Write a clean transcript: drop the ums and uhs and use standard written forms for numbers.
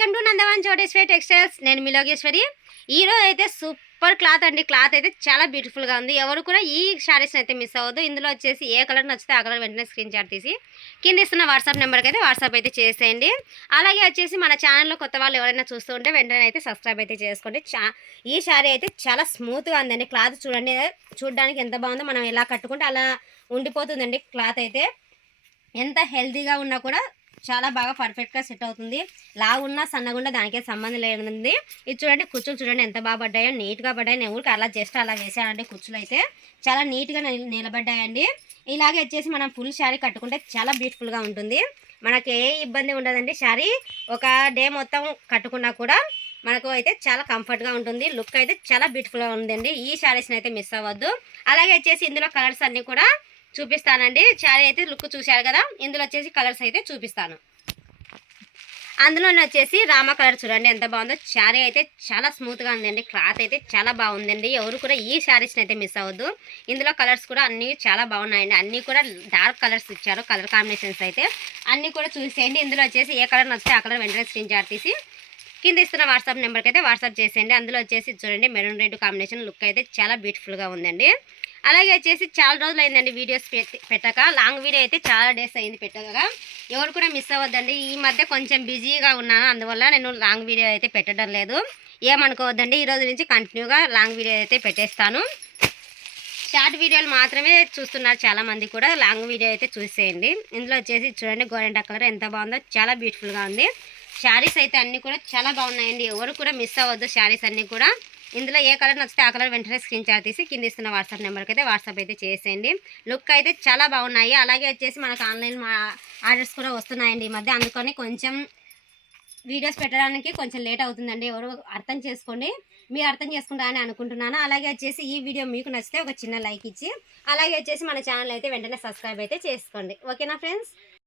Welcome to Nandavan Choteshwari textiles. నేను మీ లోకేశ్వరి. ఈరోజు అయితే సూపర్ క్లాత్ అండి. క్లాత్ అయితే చాలా బ్యూటిఫుల్గా ఉంది. ఎవరు కూడా ఈ శారీస్ని అయితే మిస్ అవ్వద్దు. ఇందులో వచ్చేసి ఏ కలర్ నచ్చితే ఆ కలర్ వెంటనే స్క్రీన్ షాట్ తీసి కింద ఇస్తున్న వాట్సాప్ నెంబర్కి అయితే వాట్సాప్ అయితే చేసేయండి. అలాగే వచ్చేసి మన ఛానల్లో కొత్త వాళ్ళు ఎవరైనా చూస్తూ ఉంటే వెంటనే అయితే సబ్స్క్రైబ్ అయితే చేసుకోండి. ఈ శారీ అయితే చాలా స్మూత్గా ఉందండి. క్లాత్ చూడండి, చూడడానికి ఎంత బాగుందో. మనం ఎలా కట్టుకుంటే అలా ఉండిపోతుందండి. క్లాత్ అయితే ఎంత హెల్తీగా ఉన్నా కూడా చాలా బాగా పర్ఫెక్ట్గా సెట్ అవుతుంది. లావున్నా సన్నగున్నా దానికే సంబంధం లేదండి. ఇది చూడండి, కుచ్చులు చూడండి ఎంత బాగా పడ్డాయో, నీట్గా పడ్డాయి. నేను ఊరికి అలా జస్ట్ అలా వేసానండి. కుచ్చులు అయితే చాలా నీట్గా నిలబడ్డాయండి. ఇలాగే వచ్చేసి మనం ఫుల్ శారీ కట్టుకుంటే చాలా బ్యూటిఫుల్గా ఉంటుంది. మనకి ఏ ఇబ్బంది ఉండదండి. శారీ ఒక డే మొత్తం కట్టుకున్నా కూడా మనకు అయితే చాలా కంఫర్ట్గా ఉంటుంది. లుక్ అయితే చాలా బ్యూటిఫుల్గా ఉందండి. ఈ శారీస్ని అయితే మిస్ అవ్వద్దు. అలాగే వచ్చేసి ఇందులో కలర్స్ అన్నీ కూడా చూపిస్తానండి. శారీ అయితే లుక్ చూశారు కదా, ఇందులో వచ్చేసి కలర్స్ అయితే చూపిస్తాను. అందులోనే వచ్చేసి రామా కలర్ చూడండి ఎంత బాగుందో. శారీ అయితే చాలా స్మూత్గా ఉందండి. క్లాత్ అయితే చాలా బాగుందండి. ఎవరు కూడా ఈ శారీస్ని అయితే మిస్ అవ్వద్దు. ఇందులో కలర్స్ కూడా అన్నీ చాలా బాగున్నాయండి. అన్నీ కూడా డార్క్ కలర్స్ ఇచ్చారు. కలర్ కాంబినేషన్స్ అయితే అన్నీ కూడా చూసేయండి. ఇందులో వచ్చేసి ఏ కలర్ నచ్చితే ఆ కలర్ వెంటనే స్క్రీన్ షాట్ తీసి కింద ఇస్తున్న వాట్సాప్ నెంబర్కి అయితే వాట్సాప్ చేసేయండి. అందులో వచ్చేసి చూడండి మెరూన్ రెడ్ కాంబినేషన్ లుక్ అయితే చాలా బ్యూటిఫుల్గా ఉందండి. అలాగే వచ్చేసి చాలా రోజులు అయిందండి వీడియోస్ పెట్టక. లాంగ్ వీడియో అయితే చాలా డేస్ అయింది పెట్టగా. ఎవరు కూడా మిస్ అవ్వద్దండి. ఈ మధ్య కొంచెం బిజీగా ఉన్నాను, అందువల్ల నేను లాంగ్ వీడియో అయితే పెట్టడం లేదు. ఏమనుకోవద్దండి. ఈరోజు నుంచి కంటిన్యూగా లాంగ్ వీడియో అయితే పెట్టేస్తాను. షార్ట్ వీడియోలు మాత్రమే చూస్తున్నారు చాలామంది కూడా. లాంగ్ వీడియో అయితే చూసేయండి. ఇందులో వచ్చేసి చూడండి గోరెంటా కలర్ ఎంత బాగుందో, చాలా బ్యూటిఫుల్గా ఉంది. శారీస్ అయితే అన్నీ కూడా చాలా బాగున్నాయండి. ఎవరు కూడా మిస్ అవ్వద్దు. శారీస్ అన్నీ కూడా ఇందులో ఏ కలర్ నచ్చితే ఆ కలర్ వెంటనే స్క్రీన్ షాట్ తీసి కింద ఇస్తున్న వాట్సాప్ నెంబర్కి అయితే వాట్సాప్ అయితే చేసేయండి. లుక్ అయితే చాలా బాగున్నాయి. అలాగే వచ్చేసి మనకు ఆన్లైన్ ఆర్డర్స్ కూడా వస్తున్నాయండి ఈ మధ్య. అందుకని కొంచెం వీడియోస్ పెట్టడానికి కొంచెం లేట్ అవుతుందండి. ఎవరు అర్థం చేసుకోండి. మీరు అర్థం చేసుకుంటారని అనుకుంటున్నాను. అలాగే వచ్చేసి ఈ వీడియో మీకు నచ్చితే ఒక చిన్న లైక్ ఇచ్చి అలాగే వచ్చేసి మన ఛానల్ అయితే వెంటనే సబ్స్క్రైబ్ అయితే చేసుకోండి. ఓకేనా ఫ్రెండ్స్?